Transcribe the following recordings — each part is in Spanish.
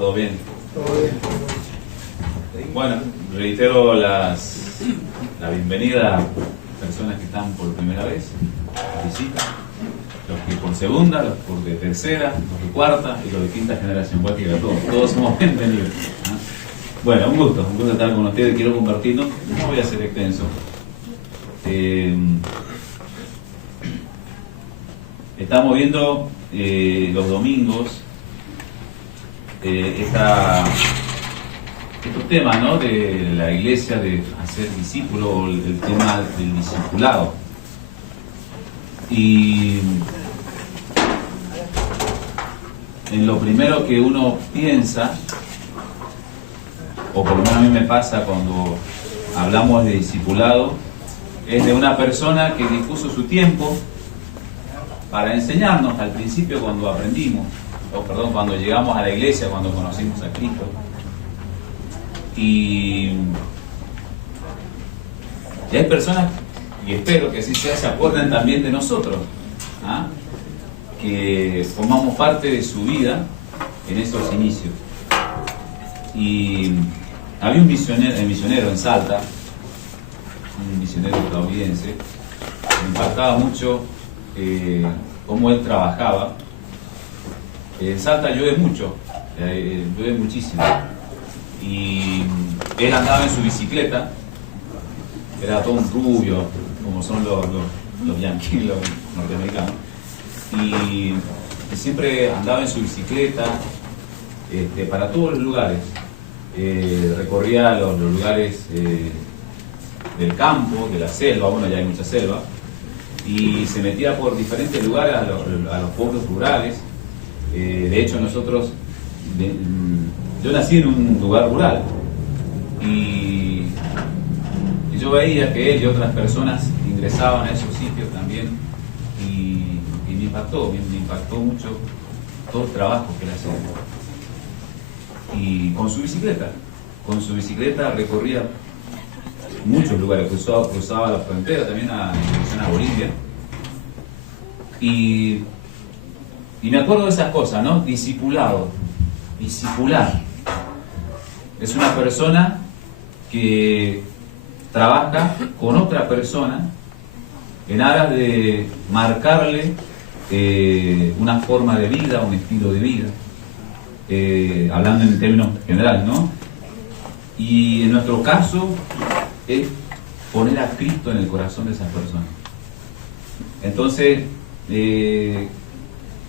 ¿Todo bien? Bueno, reitero la bienvenida a personas que están por primera vez, visita, los que por segunda, los por de tercera, los de cuarta y los de quinta generación, cualquiera, todos somos bienvenidos. ¿Ah? Bueno, un gusto estar con ustedes, quiero compartirlo, no voy a ser extenso. Estamos viendo los domingos estos temas, ¿no?, de la iglesia, de hacer discípulos, el tema del discipulado. Y en lo primero que uno piensa, o por lo menos a mí me pasa cuando hablamos de discipulado, es de una persona que dispuso su tiempo para enseñarnos al principio cuando cuando llegamos a la iglesia, cuando conocimos a Cristo. Y hay personas, y espero que así sea, se acuerden también de nosotros, ¿ah?, que formamos parte de su vida en esos inicios. Y había un misionero en Salta, un misionero estadounidense, me impactaba mucho cómo él trabajaba. En Salta llueve mucho, llueve muchísimo, y él andaba en su bicicleta, era todo un rubio, como son los yanquis, los norteamericanos, y siempre andaba en su bicicleta para todos los lugares, recorría los lugares del campo, de la selva, bueno, ya hay mucha selva, y se metía por diferentes lugares a los pueblos rurales. De hecho, yo nací en un lugar rural y yo veía que él y otras personas ingresaban a esos sitios también, y me impactó mucho todo el trabajo que él hacía. Y con su bicicleta recorría muchos lugares, cruzaba la frontera también a Bolivia. Y me acuerdo de esas cosas, ¿no? Discipular. Es una persona que trabaja con otra persona en aras de marcarle una forma de vida, un estilo de vida, hablando en términos generales, ¿no? Y en nuestro caso es poner a Cristo en el corazón de esas personas. Entonces,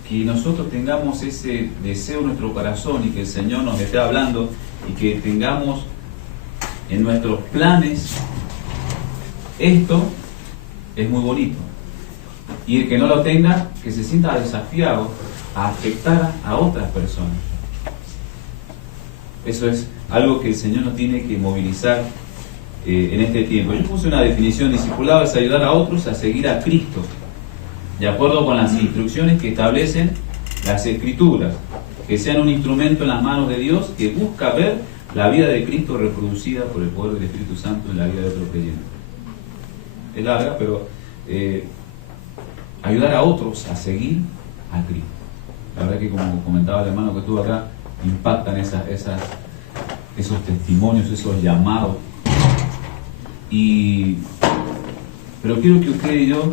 que nosotros tengamos ese deseo en nuestro corazón y que el Señor nos esté hablando y que tengamos en nuestros planes esto, es muy bonito. Y el que no lo tenga, que se sienta desafiado a afectar a otras personas. Eso es algo que el Señor nos tiene que movilizar en este tiempo. Yo puse una definición: discipulado es ayudar a otros a seguir a Cristo, de acuerdo con las instrucciones que establecen las Escrituras, que sean un instrumento en las manos de Dios que busca ver la vida de Cristo reproducida por el poder del Espíritu Santo en la vida de otro creyente. Es larga, pero ayudar a otros a seguir a Cristo. La verdad que, como comentaba el hermano que estuvo acá, impactan esos testimonios, esos llamados. Pero quiero que usted y yo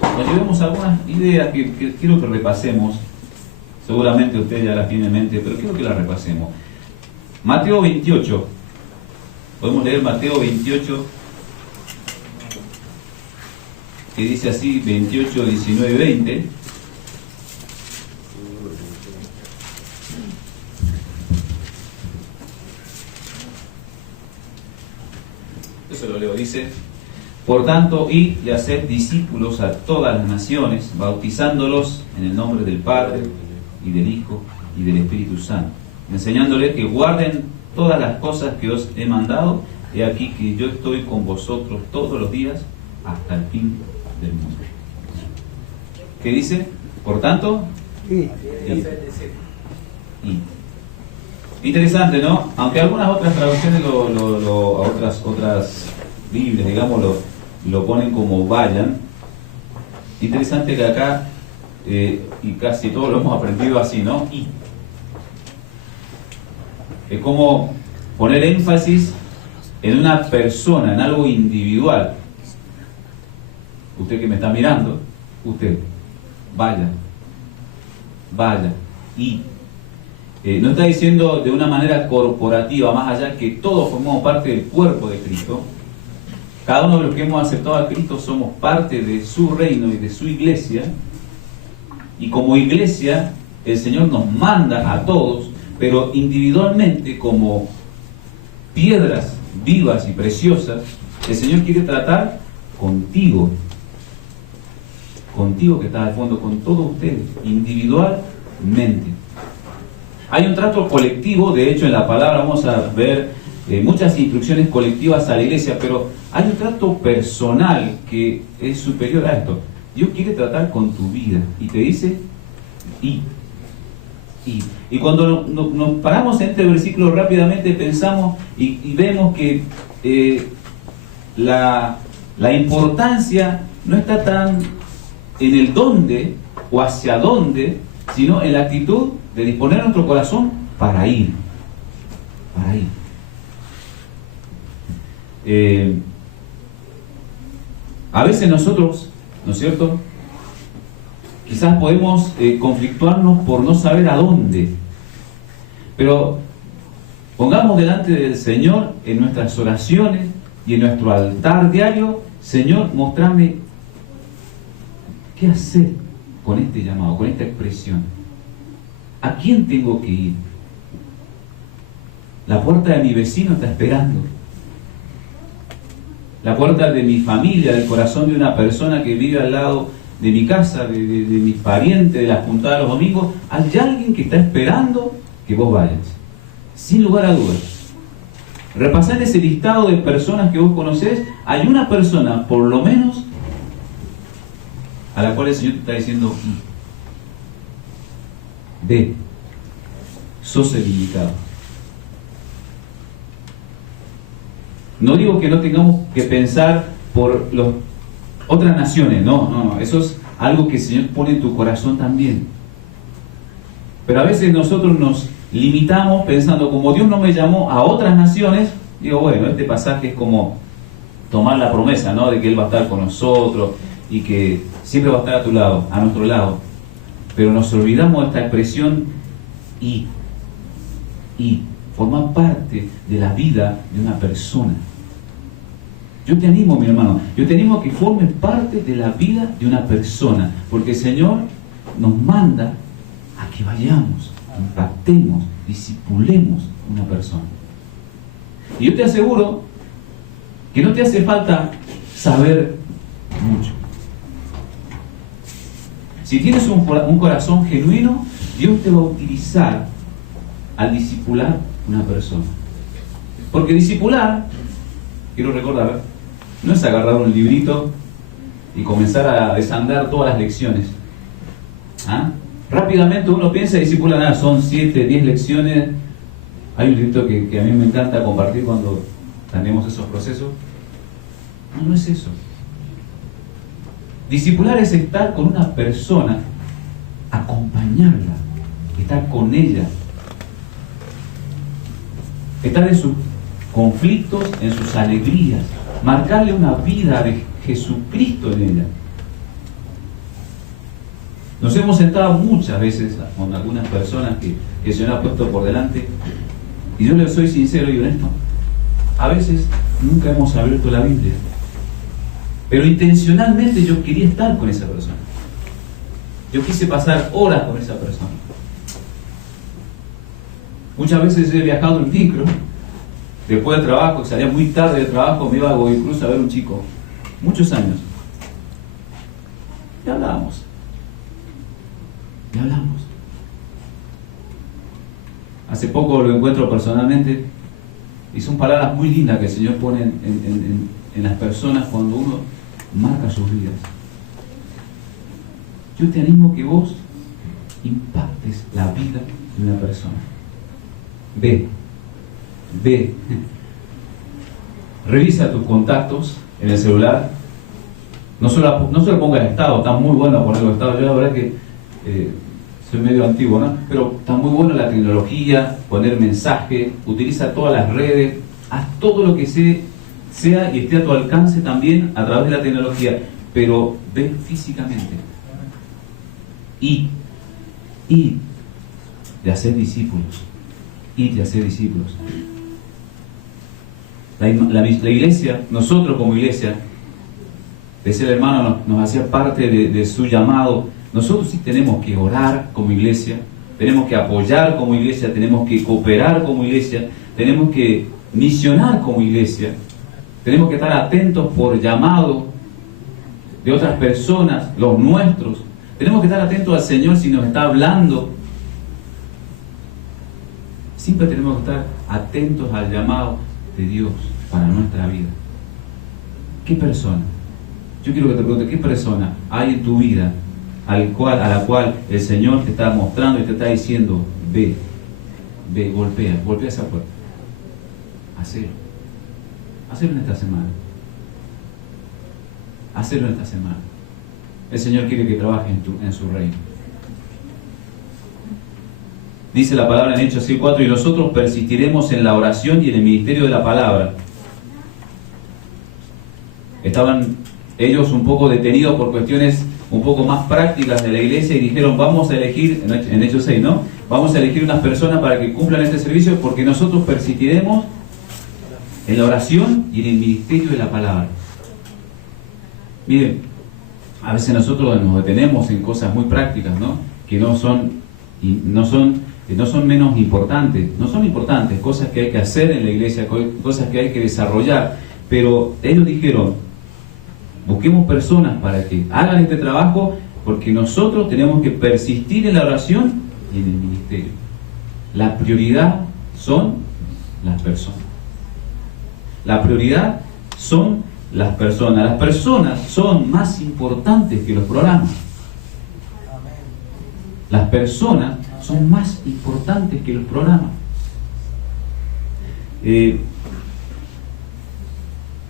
nos llevemos algunas ideas que quiero que repasemos. Seguramente usted ya las tiene en mente, pero quiero que las repasemos. Mateo 28. Podemos leer Mateo 28, que dice así, 28, 19 y 20. Eso lo leo, dice: por tanto, id y haced discípulos a todas las naciones, bautizándolos en el nombre del Padre, y del Hijo, y del Espíritu Santo, enseñándoles que guarden todas las cosas que os he mandado. He aquí que yo estoy con vosotros todos los días hasta el fin del mundo. ¿Qué dice? Por tanto, id. Interesante, ¿no? Aunque algunas otras traducciones, otras Biblias, digamos, lo ponen como vayan. Interesante que acá, y casi todos lo hemos aprendido así, ¿no? Es como poner énfasis en una persona, en algo individual. Usted que me está mirando, usted, vaya, y no está diciendo de una manera corporativa, más allá que todos formamos parte del cuerpo de Cristo. Cada uno de los que hemos aceptado a Cristo somos parte de su reino y de su iglesia, y como iglesia el Señor nos manda a todos, pero individualmente, como piedras vivas y preciosas, el Señor quiere tratar contigo que estás al fondo, con todos ustedes, individualmente. Hay un trato colectivo, de hecho en la palabra vamos a ver muchas instrucciones colectivas a la iglesia, pero hay un trato personal que es superior a esto. Dios quiere tratar con tu vida y te dice, y cuando nos paramos en este versículo rápidamente pensamos y vemos que la importancia no está tan en el dónde o hacia dónde, sino en la actitud de disponer nuestro corazón para ir. A veces nosotros, ¿no es cierto?, quizás podemos conflictuarnos por no saber a dónde, pero pongamos delante del Señor en nuestras oraciones y en nuestro altar diario: Señor, mostrame qué hacer con este llamado, con esta expresión. ¿A quién tengo que ir? La puerta de mi vecino está esperando. La puerta de mi familia, del corazón de una persona que vive al lado de mi casa, de mis parientes, de la juntada de los domingos. Hay alguien que está esperando que vos vayas, sin lugar a dudas. Repasar ese listado de personas que vos conocés. Hay una persona, por lo menos, a la cual el Señor te está diciendo: ve, sos el indicado. No digo que no tengamos que pensar por otras naciones, no, eso es algo que el Señor pone en tu corazón también. Pero a veces nosotros nos limitamos pensando, como Dios no me llamó a otras naciones, digo, bueno, este pasaje es como tomar la promesa, ¿no?, de que Él va a estar con nosotros y que siempre va a estar a tu lado, a nuestro lado. Pero nos olvidamos de esta expresión y formar parte de la vida de una persona. Yo te animo, mi hermano, yo te animo a que formes parte de la vida de una persona, porque el Señor nos manda a que vayamos, impactemos, discipulemos una persona. Y yo te aseguro que no te hace falta saber mucho. Si tienes un corazón genuino, Dios te va a utilizar al discipular una persona. Porque discipular, quiero recordar, no es agarrar un librito y comenzar a desandar todas las lecciones. Rápidamente uno piensa, discipular, son 7, 10 lecciones. Hay un librito que a mí me encanta compartir cuando tenemos esos procesos. No es eso. Discipular es estar con una persona, acompañarla, estar con ella, estar en sus conflictos, en sus alegrías, marcarle una vida de Jesucristo en ella. Nos hemos sentado muchas veces con algunas personas que el Señor ha puesto por delante, y yo les soy sincero y honesto, a veces nunca hemos abierto la Biblia, pero intencionalmente yo quería estar con esa persona. Yo quise pasar horas con esa persona. Muchas veces he viajado en micro, después del trabajo, que salía muy tarde del trabajo, me iba a Godoy Cruz a ver un chico, muchos años. Y hablábamos. Hace poco lo encuentro personalmente, y son palabras muy lindas que el Señor pone en las personas cuando uno marca sus vidas. Yo te animo que vos impactes la vida de una persona. Ve. Revisa tus contactos en el celular. No se lo pongas en estado, está muy bueno ponerlo en estado. Yo la verdad que soy medio antiguo, ¿no? Pero está muy bueno la tecnología, poner mensaje, utiliza todas las redes, haz todo lo que sea y esté a tu alcance también a través de la tecnología, pero ven físicamente. Y de hacer discípulos. Y de hacer discípulos. La iglesia, nosotros como iglesia, decía el hermano, nos hacía parte de su llamado. Nosotros sí tenemos que orar como iglesia, tenemos que apoyar como iglesia, tenemos que cooperar como iglesia, tenemos que misionar como iglesia, tenemos que estar atentos por llamado de otras personas, los nuestros. Tenemos que estar atentos al Señor si nos está hablando. Siempre tenemos que estar atentos al llamado de Dios para nuestra vida. ¿Qué persona? Yo quiero que te pregunte, ¿qué persona hay en tu vida a la cual el Señor te está mostrando y te está diciendo, ve, golpea esa puerta? Hacelo en esta semana. Hacelo en esta semana. El Señor quiere que trabajes en su reino. Dice la palabra en Hechos 6:4, y nosotros persistiremos en la oración y en el ministerio de la palabra. Estaban ellos un poco detenidos por cuestiones un poco más prácticas de la iglesia y dijeron, vamos a elegir, en Hechos 6, ¿no? Vamos a elegir unas personas para que cumplan este servicio porque nosotros persistiremos en la oración y en el ministerio de la palabra. Miren, a veces nosotros nos detenemos en cosas muy prácticas, ¿no? Que no son menos importantes, no son importantes, cosas que hay que hacer en la iglesia, cosas que hay que desarrollar, pero ellos dijeron, busquemos personas para que hagan este trabajo, porque nosotros tenemos que persistir en la oración y en el ministerio. La prioridad son las personas. La prioridad son las personas. Las personas son más importantes que los programas. Las personas son más importantes que los programas.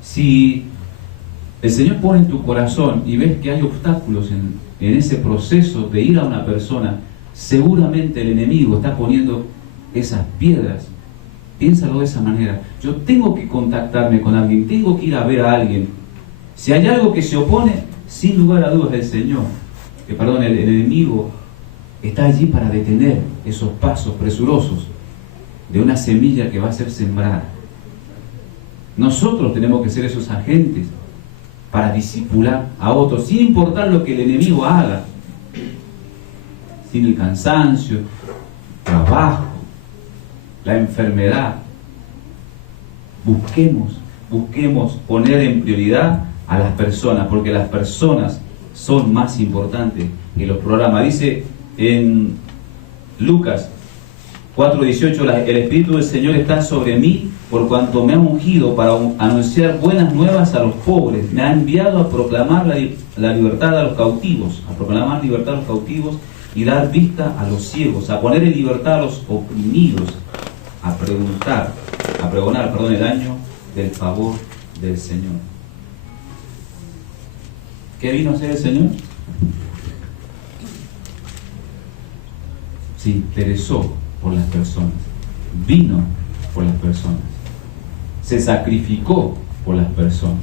Si el Señor pone en tu corazón y ves que hay obstáculos en ese proceso de ir a una persona, seguramente el enemigo está poniendo esas piedras. Piénsalo de esa manera. Yo tengo que contactarme con alguien, tengo que ir a ver a alguien. Si hay algo que se opone, sin lugar a dudas el Señor, el enemigo está allí para detener esos pasos presurosos de una semilla que va a ser sembrada. Nosotros tenemos que ser esos agentes para discipular a otros, sin importar lo que el enemigo haga, sin el cansancio, trabajo, la enfermedad. Busquemos poner en prioridad a las personas, porque las personas son más importantes que los programas. Dice en Lucas 4:18, el Espíritu del Señor está sobre mí, por cuanto me ha ungido para anunciar buenas nuevas a los pobres, me ha enviado a proclamar la libertad a los cautivos, y dar vista a los ciegos, a poner en libertad a los oprimidos, a pregonar el año del favor del Señor. ¿Qué vino a hacer el Señor? Se interesó por las personas, vino por las personas, se sacrificó por las personas.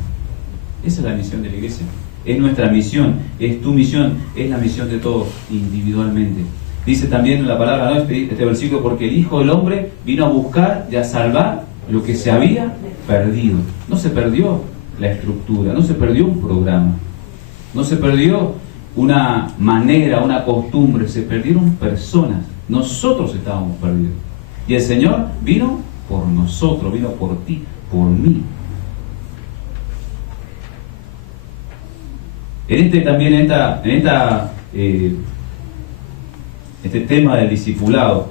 Esa es la misión de la iglesia, es nuestra misión, es tu misión, es la misión de todos individualmente. Dice también en la palabra, ¿no? este versículo, porque el Hijo del Hombre vino a buscar y a salvar lo que se había perdido. No se perdió la estructura, no se perdió un programa, no se perdió una manera, una costumbre, se perdieron personas. Nosotros estábamos perdidos. Y el Señor vino por nosotros, vino por ti, por mí. Este tema del discipulado,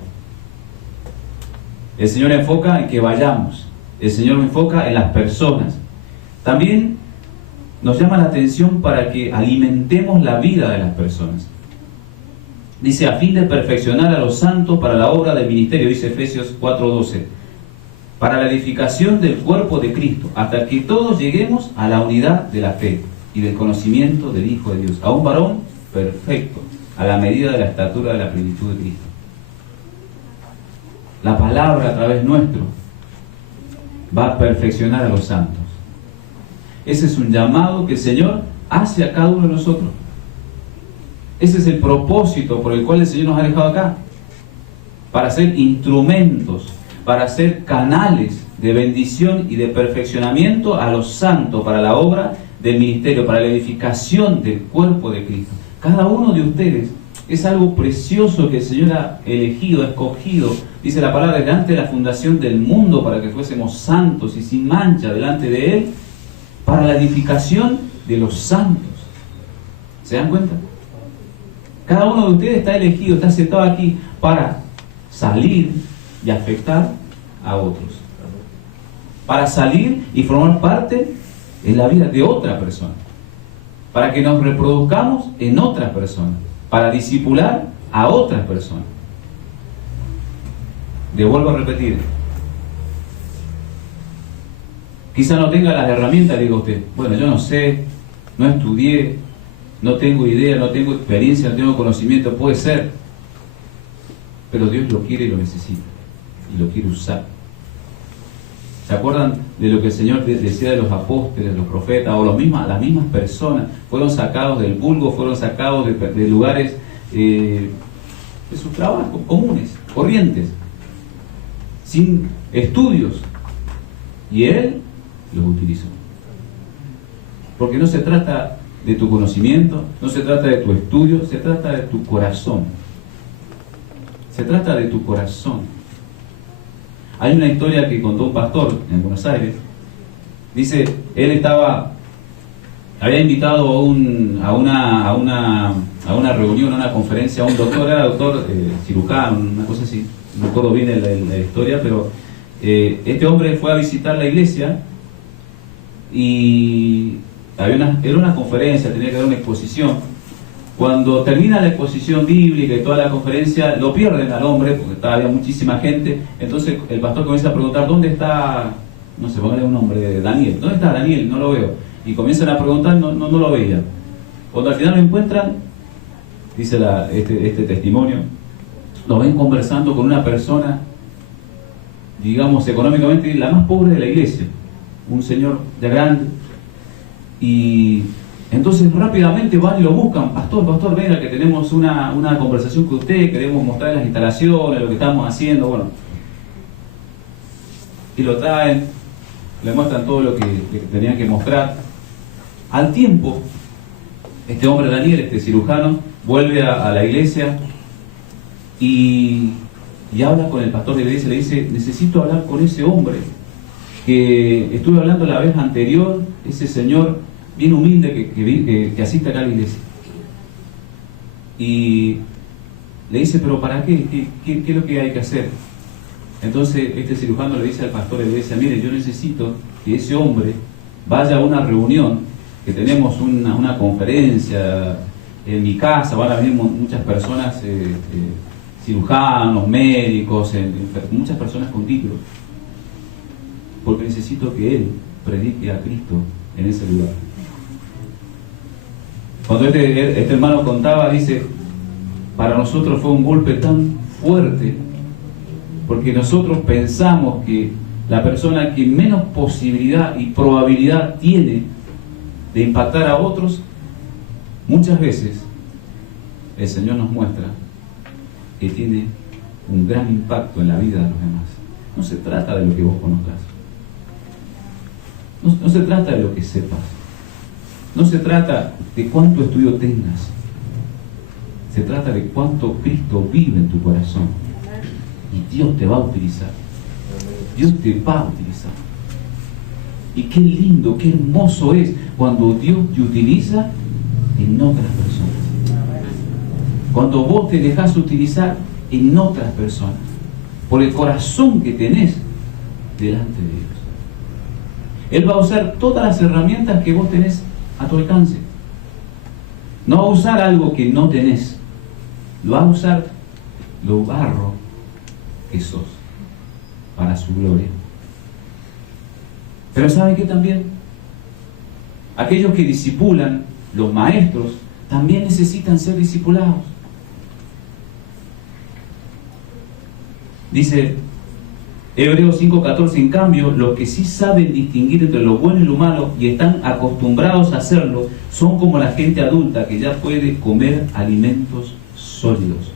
el Señor enfoca en que vayamos, el Señor enfoca en las personas. También nos llama la atención para que alimentemos la vida de las personas. Dice, a fin de perfeccionar a los santos para la obra del ministerio, dice Efesios 4:12, para la edificación del cuerpo de Cristo, hasta que todos lleguemos a la unidad de la fe y del conocimiento del Hijo de Dios, a un varón perfecto, a la medida de la estatura de la plenitud de Cristo. La palabra a través nuestro va a perfeccionar a los santos. Ese es un llamado que el Señor hace a cada uno de nosotros. Ese es el propósito por el cual el Señor nos ha dejado acá, para ser instrumentos, para ser canales de bendición y de perfeccionamiento a los santos, para la obra del ministerio, para la edificación del cuerpo de Cristo. Cada uno de ustedes es algo precioso que el Señor ha elegido, ha escogido, dice la palabra, delante de la fundación del mundo, para que fuésemos santos y sin mancha delante de Él, para la edificación de los santos. ¿Se dan cuenta? Cada uno de ustedes está elegido, está sentado aquí para salir y afectar a otros, para salir y formar parte en la vida de otra persona, para que nos reproduzcamos en otras personas, para discipular a otras personas. Le vuelvo a repetir, quizá no tenga las herramientas, diga usted, bueno, yo no sé, no estudié, no tengo idea, no tengo experiencia, no tengo conocimiento, puede ser, pero Dios lo quiere y lo necesita, y lo quiere usar. ¿Se acuerdan de lo que el Señor decía de los apóstoles, de los profetas, o las mismas personas? Fueron sacados del vulgo, fueron sacados de lugares de sus trabajos comunes, corrientes, sin estudios, y Él los utilizó. Porque no se trata de tu conocimiento, no se trata de tu estudio, se trata de tu corazón. Se trata de tu corazón. Hay una historia que contó un pastor en Buenos Aires. Dice, él había invitado a una reunión, a una conferencia, a un doctor, era doctor cirujano, una cosa así, no recuerdo bien la historia, pero este hombre fue a visitar la iglesia y era una conferencia, tenía que dar una exposición. Cuando termina la exposición bíblica y toda la conferencia, lo pierden al hombre, porque había muchísima gente. Entonces el pastor comienza a preguntar, ¿dónde está, no sé, póngale un nombre, Daniel? ¿Dónde está Daniel? No lo veo. Y comienzan a preguntar, no lo veía. Cuando al final lo encuentran, dice este testimonio, lo ven conversando con una persona, digamos, económicamente la más pobre de la iglesia, un señor ya grande, y entonces rápidamente van y lo buscan, pastor, venga que tenemos una conversación con usted, queremos mostrar las instalaciones, lo que estamos haciendo, bueno. Y lo traen, le muestran todo lo que tenían que mostrar. Al tiempo, este hombre Daniel, este cirujano, vuelve a la iglesia y habla con el pastor de la iglesia, le dice, necesito hablar con ese hombre que estuve hablando la vez anterior, ese señor bien humilde que asiste acá a la iglesia. Y le dice, ¿pero para qué? ¿Qué es lo que hay que hacer? Entonces este cirujano le dice al pastor de la iglesia, mire, yo necesito que ese hombre vaya a una reunión, que tenemos una conferencia en mi casa, van a venir muchas personas, cirujanos, médicos, muchas personas con títulos, porque necesito que él predique a Cristo en ese lugar. Cuando este hermano contaba, dice, para nosotros fue un golpe tan fuerte, porque nosotros pensamos que la persona que menos posibilidad y probabilidad tiene de impactar a otros, muchas veces el Señor nos muestra que tiene un gran impacto en la vida de los demás. No se trata de lo que vos conozcas, no se trata de lo que sepas, no se trata de cuánto estudio tengas, se trata de cuánto Cristo vive en tu corazón. Y Dios te va a utilizar, Dios te va a utilizar. Y qué lindo, qué hermoso es cuando Dios te utiliza en otras personas, cuando vos te dejás utilizar en otras personas, por el corazón que tenés delante de Dios. Él va a usar todas las herramientas que vos tenés a tu alcance. No va a usar algo que no tenés, lo va a usar lo barro que sos para su gloria. Pero ¿saben qué también? Aquellos que discipulan, los maestros, también necesitan ser discipulados. Dice Hebreos 5:14, en cambio, los que sí saben distinguir entre lo bueno y lo malo y están acostumbrados a hacerlo, son como la gente adulta que ya puede comer alimentos sólidos.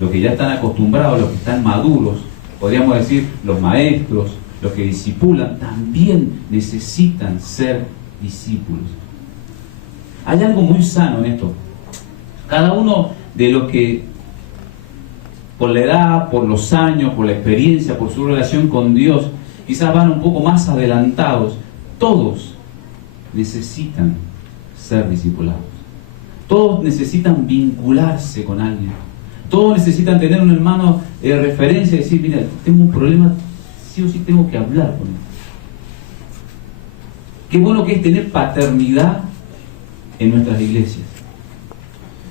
Los que ya están acostumbrados, los que están maduros, podríamos decir los maestros, los que discipulan, también necesitan ser discípulos. Hay algo muy sano en esto. Cada uno de los que, por la edad, por los años, por la experiencia, por su relación con Dios, quizás van un poco más adelantados, todos necesitan ser discipulados. Todos necesitan vincularse con alguien. Todos necesitan tener un hermano de referencia y decir, mira, tengo un problema, sí o sí tengo que hablar con él. Qué bueno que es tener paternidad en nuestras iglesias.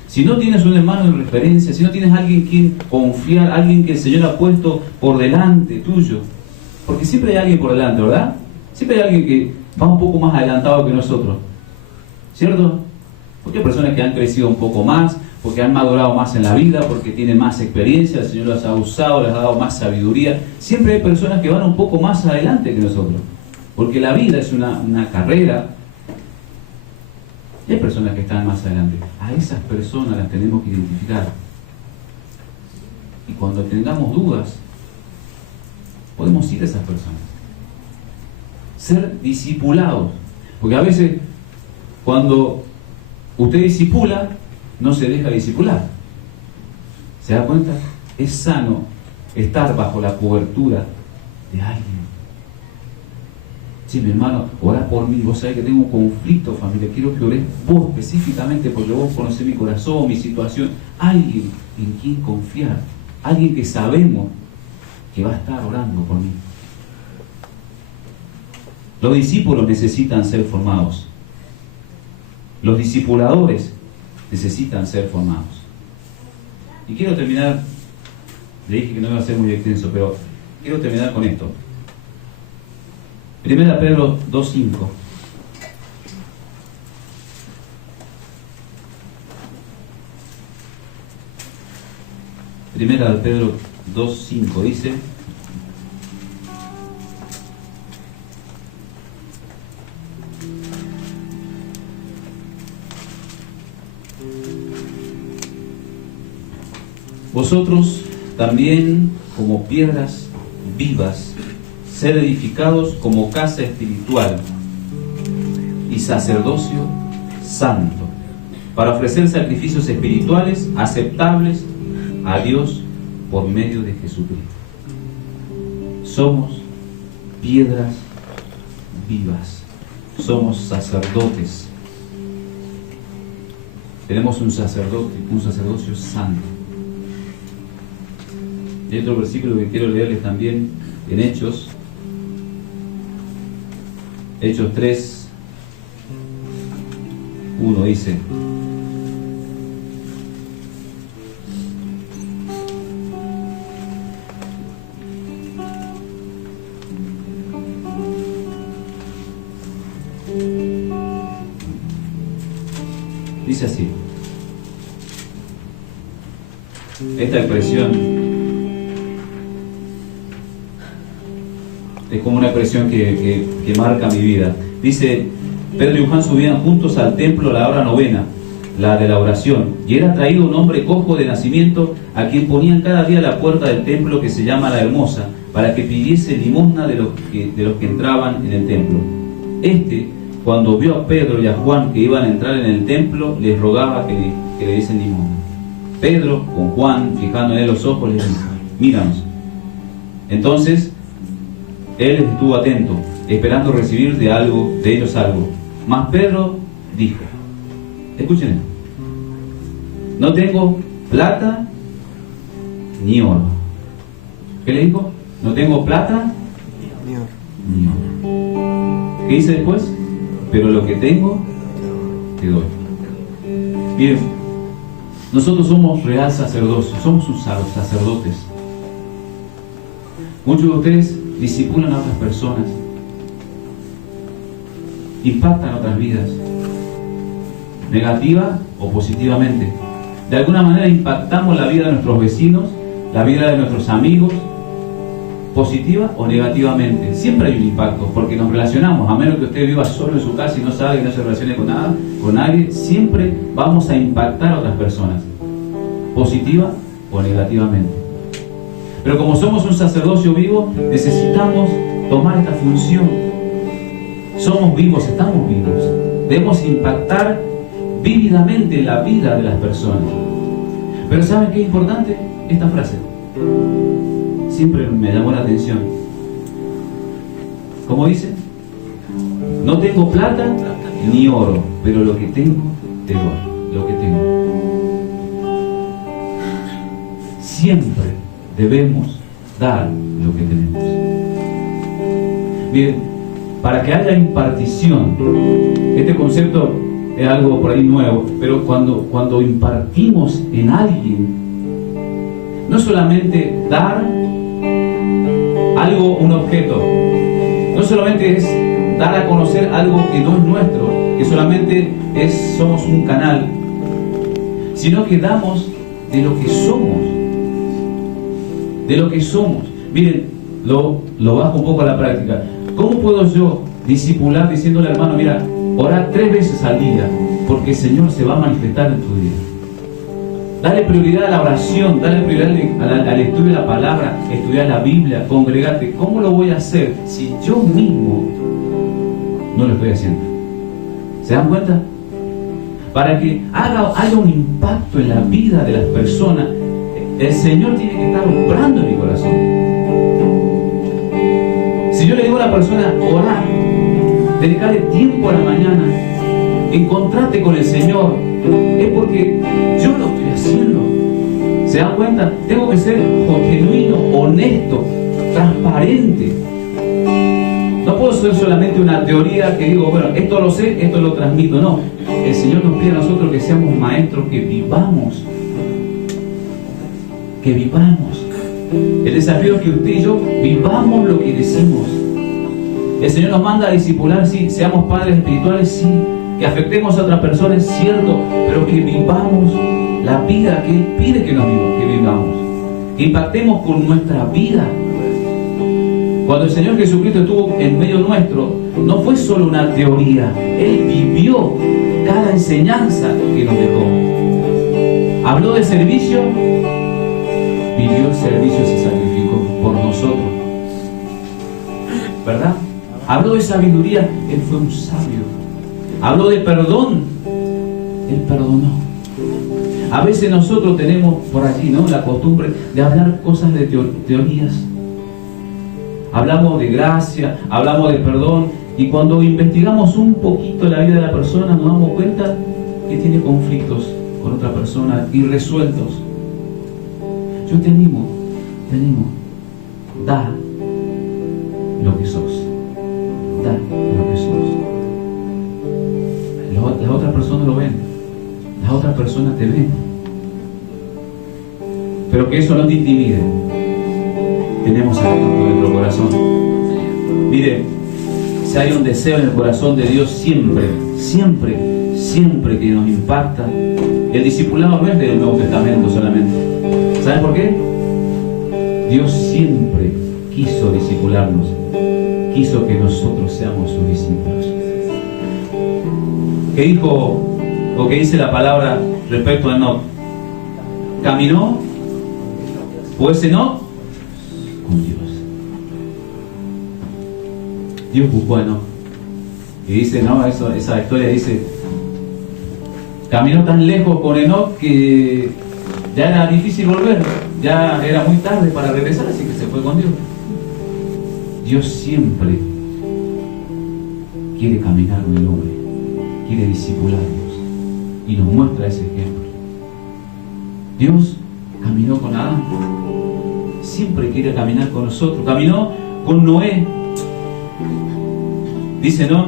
Si no tienes un hermano de referencia, si no tienes alguien en quien confiar, alguien que el Señor ha puesto por delante tuyo, porque siempre hay alguien por delante, ¿verdad? Siempre hay alguien que va un poco más adelantado que nosotros, ¿cierto? Porque hay personas que han crecido un poco más, porque han madurado más en la vida, porque tienen más experiencia, el Señor las ha usado, les ha dado más sabiduría. Siempre hay personas que van un poco más adelante que nosotros, porque la vida es una carrera. Y hay personas que están más adelante. A esas personas las tenemos que identificar. Y cuando tengamos dudas, podemos ir a esas personas. Ser discipulados. Porque a veces, cuando usted discipula, no se deja discipular. ¿Se da cuenta? Es sano estar bajo la cobertura de alguien. Sí, mi hermano, orá por mí, vos sabés que tengo un conflicto, familia, quiero que orés vos específicamente porque vos conocés mi corazón, mi situación. Alguien en quien confiar, alguien que sabemos que va a estar orando por mí. Los discípulos necesitan ser formados. Los discipuladores necesitan ser formados. Y quiero terminar, le dije que no iba a ser muy extenso, pero quiero terminar con esto. 1 Pedro 2:5. Primera de Pedro 2:5 dice: vosotros también, como piedras vivas, ser edificados como casa espiritual y sacerdocio santo, para ofrecer sacrificios espirituales aceptables a Dios por medio de Jesucristo. Somos piedras vivas, somos sacerdotes, tenemos un sacerdocio santo. Y otro versículo que quiero leerles también en Hechos 3:1 dice: dice así, esta expresión es como una expresión que marca mi vida. Dice: Pedro y Juan subían juntos al templo a la hora novena, la de la oración, y era traído un hombre cojo de nacimiento, a quien ponían cada día a la puerta del templo, que se llama La Hermosa, para que pidiese limosna de los que entraban en el templo. Cuando vio a Pedro y a Juan que iban a entrar en el templo, les rogaba que le diesen limosna. Pedro, con Juan, fijando en él los ojos, les dijo: míranos. Entonces él estuvo atento, esperando recibir de ellos algo. Mas Pedro dijo, escuchen esto: no tengo plata ni oro. ¿Qué le dijo? No tengo plata ni oro. ¿Qué dice después? Pero lo que tengo, te doy. Miren, nosotros somos real sacerdocio, somos sus sacerdotes. Muchos de ustedes discipulan a otras personas, impactan otras vidas, negativa o positivamente. De alguna manera impactamos la vida de nuestros vecinos la vida de nuestros amigos, positiva o negativamente. Siempre hay un impacto, porque nos relacionamos, a menos que usted viva solo en su casa y no sabe que no se relacione con nada, con nadie, siempre vamos a impactar a otras personas, positiva o negativamente. Pero como somos un sacerdocio vivo, necesitamos tomar esta función. Somos vivos, estamos vivos. Debemos impactar vívidamente la vida de las personas. Pero ¿saben qué es importante? Esta frase siempre me llamó la atención. ¿Cómo dice? No tengo plata ni oro, pero lo que tengo, te doy. Lo que tengo. Siempre debemos dar lo que tenemos. Miren, para que haya impartición, este concepto es algo por ahí nuevo, pero cuando impartimos en alguien, no solamente dar algo, un objeto, no solamente es dar a conocer algo que no es nuestro, que solamente somos un canal, sino que damos de lo que somos. De lo que somos. Miren, lo bajo un poco a la práctica. ¿Cómo puedo yo discipular diciéndole al hermano, mira, ora 3 veces al día, porque el Señor se va a manifestar en tu vida? Dale prioridad a la oración, dale prioridad al estudio de la palabra, estudiar la Biblia, congregarte. ¿Cómo lo voy a hacer si yo mismo no lo estoy haciendo? ¿Se dan cuenta? Para que haya un impacto en la vida de las personas, el Señor tiene que estar obrando en mi corazón. Si yo le digo a la persona, orar, dedicarle tiempo a la mañana, encontrarte con el Señor, es porque yo lo estoy haciendo. ¿Se dan cuenta? Tengo que ser genuino, honesto, transparente. No puedo ser solamente una teoría que digo, bueno, esto lo sé, esto lo transmito. No, el Señor nos pide a nosotros que seamos maestros, que vivamos. Que vivamos. El desafío es que usted y yo vivamos lo que decimos. El Señor nos manda a discipular, sí, seamos padres espirituales, sí, que afectemos a otras personas, es cierto, pero que vivamos la vida que Él pide que vivamos, que impactemos con nuestra vida. Cuando el Señor Jesucristo estuvo en medio nuestro, no fue solo una teoría, Él vivió cada enseñanza que nos dejó. Habló de servicio, vivió el servicio y se sacrificó por nosotros, ¿verdad? Habló de sabiduría, Él fue un sabio. Habló de perdón, Él perdonó. A veces nosotros tenemos por allí, ¿no?, la costumbre de hablar cosas de teorías. Hablamos de gracia, hablamos de perdón, y cuando investigamos un poquito la vida de la persona, nos damos cuenta que tiene conflictos con otra persona irresueltos. Yo te animo, da lo que sos. Da lo que sos. Las otras personas lo ven. Las otras personas te ven. Pero que eso no te intimide. Tenemos a Cristo en nuestro corazón. Mire, si hay un deseo en el corazón de Dios siempre que nos impacta, el discipulado no es del Nuevo Testamento solamente. ¿Saben por qué? Dios siempre quiso discipularnos, quiso que nosotros seamos sus discípulos. ¿Qué dijo o qué dice la palabra respecto a Enoc? Caminó, pues Enoc, con Dios. Dios buscó a Enoc. Y dice, no, esa historia dice, caminó tan lejos con Enoc que ya era difícil volver, ya era muy tarde para regresar, así que se fue con Dios. Dios siempre quiere caminar con el hombre, quiere discipularnos y nos muestra ese ejemplo. Dios caminó con Adán, siempre quiere caminar con nosotros. Caminó con Noé, dice, ¿no?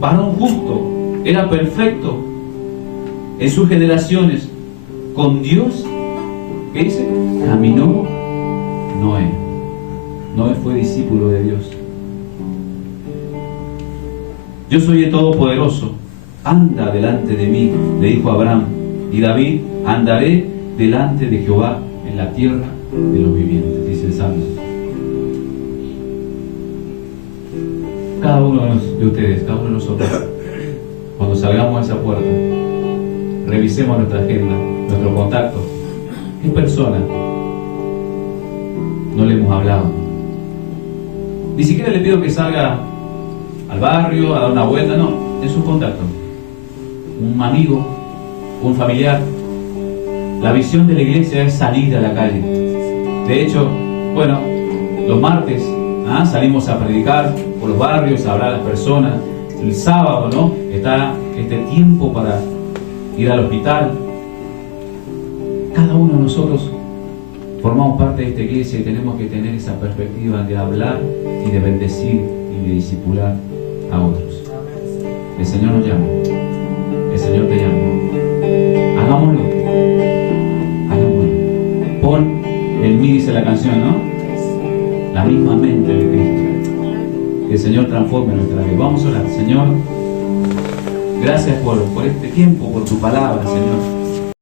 Varón justo, era perfecto en sus generaciones. Con Dios, ¿qué dice? Caminó Noé. Noé fue discípulo de Dios. Yo soy el Todopoderoso, anda delante de mí, le dijo Abraham. Y David, andaré delante de Jehová en en la tierra de los vivientes, dice el Salmo. Cada uno de ustedes, cada uno de nosotros, cuando salgamos a esa puerta, revisemos nuestra agenda, nuestro contacto. ¿Qué persona no le hemos hablado? Ni siquiera le pido que salga al barrio a dar una vuelta, no, es un contacto. Un amigo, un familiar. La visión de la iglesia es salir a la calle. De hecho, bueno, los martes salimos a predicar por los barrios, a hablar a las personas. El sábado, ¿no?, está este tiempo para ir al hospital. Cada uno de nosotros formamos parte de esta iglesia y tenemos que tener esa perspectiva de hablar y de bendecir y de discipular a otros. El Señor nos llama. El Señor te llama. Hagámoslo. Hagámoslo. Pon en mí, dice la canción, ¿no?, la misma mente de Cristo. Que el Señor transforme nuestra vida. Vamos a orar. Señor, gracias por este tiempo, por tu palabra, Señor.